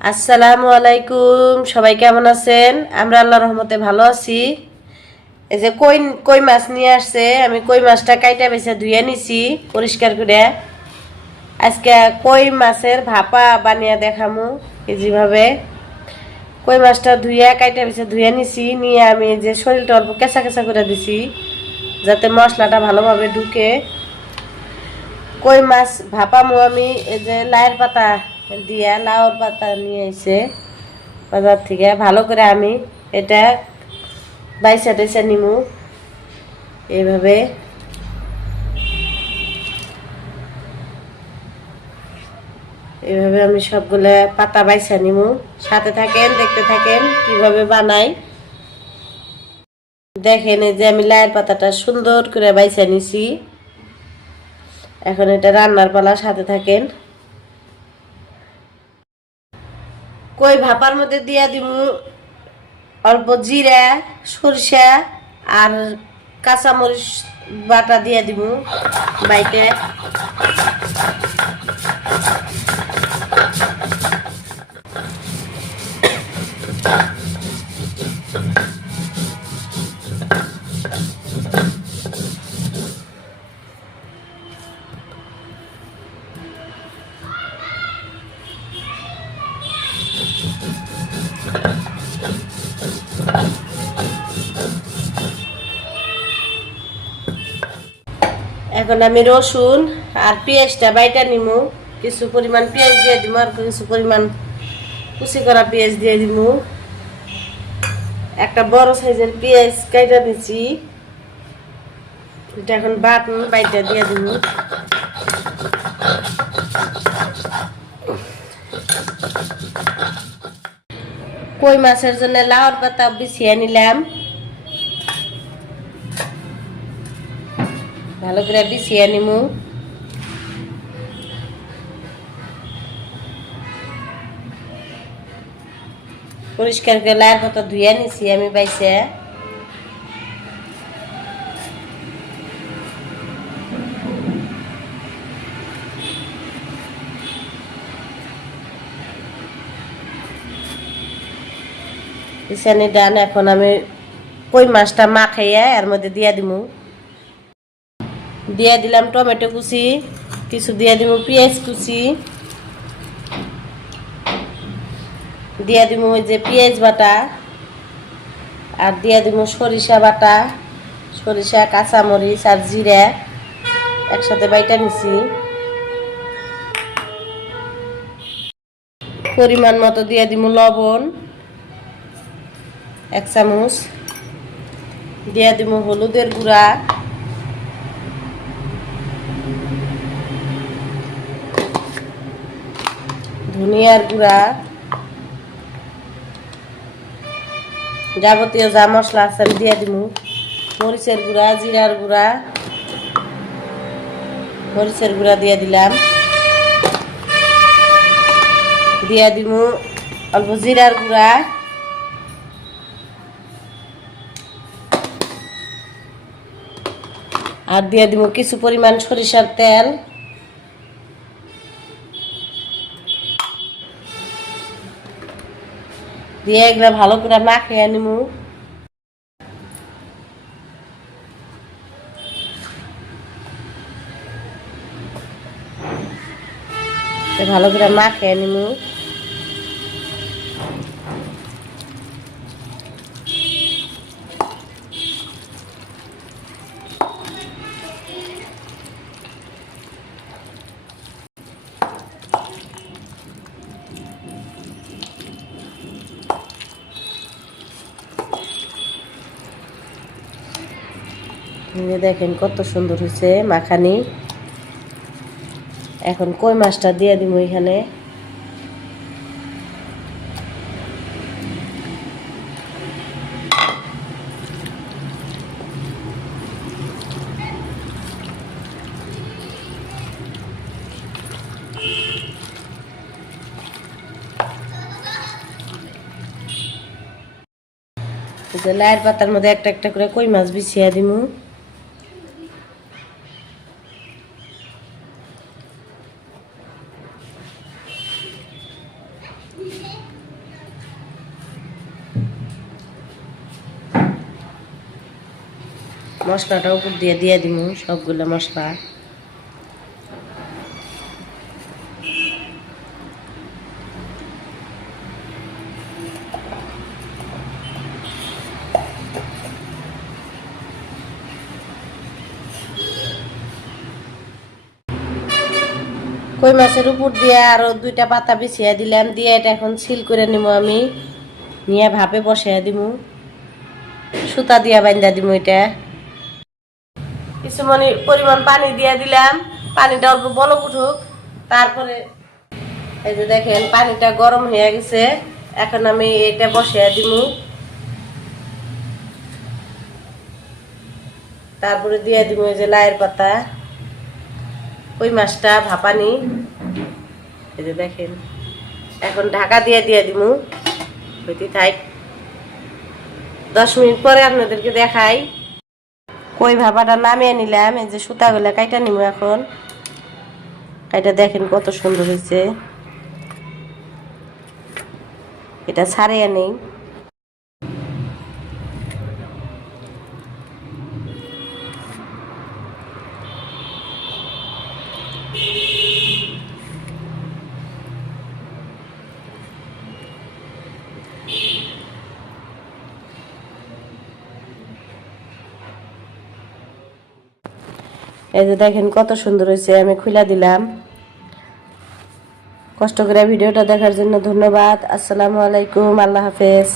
আসসালামু আলাইকুম, সবাই কেমন আছেন? আমরা আল্লাহর রহমতে ভালো আছি। এই যে কই কই মাছ নিয়ে আসছে, আমি কই মাছটা কাইটা বেছে ধুয়ে নিছি পরিষ্কার করে। আজকে কই মাছের ভাপা বানিয়ে দেখামু। যেভাবে কই মাছটা ধুয়ে কাইটা বেছে ধুয়ে নিছি, নিয়ে আমি যে শরীরটা অল্প কেঁচা কেঁচা করে দিছি যাতে মশলাটা ভালোভাবে ঢুকে। কই মাছ ভাপামু আমি এই যে লাউয়ের পাতা দিয়া, লাউর পাতা নিয়ে এসে বাজার থেকে ভালো করে আমি এটা বাইসা টাইসা নিমু। এইভাবে এইভাবে আমি সবগুলো পাতা বাইসা নিমু। সাথে থাকেন, দেখতে থাকেন কিভাবে বানাই। দেখেন এই যে আমি লাউয়ের পাতাটা সুন্দর করে বাইসা নিছি। এখন এটা রান্নার পালা, সাথে থাকেন। কই ভাপার মধ্যে দিয়া দিমু অল্প জিরা, সরষা আর কাঁচামরিচ বাটা দিয়ে দিব বাইটে। এখন আমি রসুন আর পেঁয়াজটা বাইটা নিমু। কিছু পরিমাণ পেঁয়াজ দিয়ে দিব আর কিছু পরিমাণ কুচি করা পেঁয়াজ দিয়ে দিব। একটা বড় সাইজের পেঁয়াজ কাইটা দিচ্ছি, এটা এখন বাইটা দিয়ে দিব। কই মাছের জন্য লাউর পাতা বিছিয়ে নিলাম, ভালো করে বিছিয়ে নিমু। পরিষ্কার করে লাউর পাতা ধুয়ে নিছি আমি বাইসে। বিছানি ডান, এখন আমি কই মাছটা মাখাইয়া এর মধ্যে দিয়ে দিব। দিয়ে দিলাম টমেটো কুচি, কিছু দিয়ে দিব পেঁয়াজ কুচি, দিয়ে দিব ওই যে পেঁয়াজ বাটা, আর দিয়ে দিব সরিষা বাটা, সরিষা, কাঁচামরিচ আর জিরা একসাথে বাইটা নিছি। পরিমাণ মতো দিয়ে দিব লবণ 1 চামচ, দিয়ে দিব হলুদের গুঁড়া, ধনিয়ার গুঁড়া, যাবতীয় যা মশলা আছে আমি দিয়ে দিব। মরিচের গুঁড়া, জিরার গুঁড়া, মরিচের গুঁড়া দিয়ে দিলাম। দিয়ে দিব অল্প জিরার গুঁড়া, আর দিয়ে দিব কিছু পরিমাণ সরিষার তেল। দিয়ে এগুলো ভালো করে মাখিয়ে নিমু। ভালো করে মাখিয়ে নিমু। দেখেন কত সুন্দর হয়েছে মাখানি। এখন কই মাছটা দিয়ে দিব এখানে। লাইয়ের পাতার মধ্যে একটা একটা করে কই মাছ বিছিয়ে দিব। মশলাটা উপর দিয়ে দিব সবগুলো মশলা। কই মাছের উপর দিয়ে আরো 2টা পাতা বিছিয়ে দিলাম, দিয়ে এটা এখন সিল করে নিব আমি, নিয়ে ভাপে বসিয়ে দিব, সুতা দিয়া বান্ধা দিব। এটা কিছু পরিমাণ পানি দিয়ে দিলাম, পানিটা অল্প বলক উঠুক। তারপরে এই যে দেখেন পানিটা গরম হয়ে গেছে, এখন আমি এটা বসিয়ে দিব। তারপরে দিয়ে দিব এই যে লাইয়ের পাতা, কই মাছটা ভাপানি। এই যে দেখেন এখন ঢাকা দিয়ে দিব, হইতে থাক। 10 মিনিট পরে আপনাদেরকে দেখাই। কই ভাপাটা নামিয়ে নিলাম, এই যে সুতাগুলা কাইটা নিব এখন। কাইটা দেখেন কত সুন্দর হয়েছে, এটা ছাড়িয়ে নেই। এই যে দেখেন কত সুন্দর হয়েছে, আমি খুলে দিলাম। কষ্ট করে ভিডিওটা দেখার জন্য ধন্যবাদ। আসসালামু আলাইকুম, আল্লাহ হাফেজ।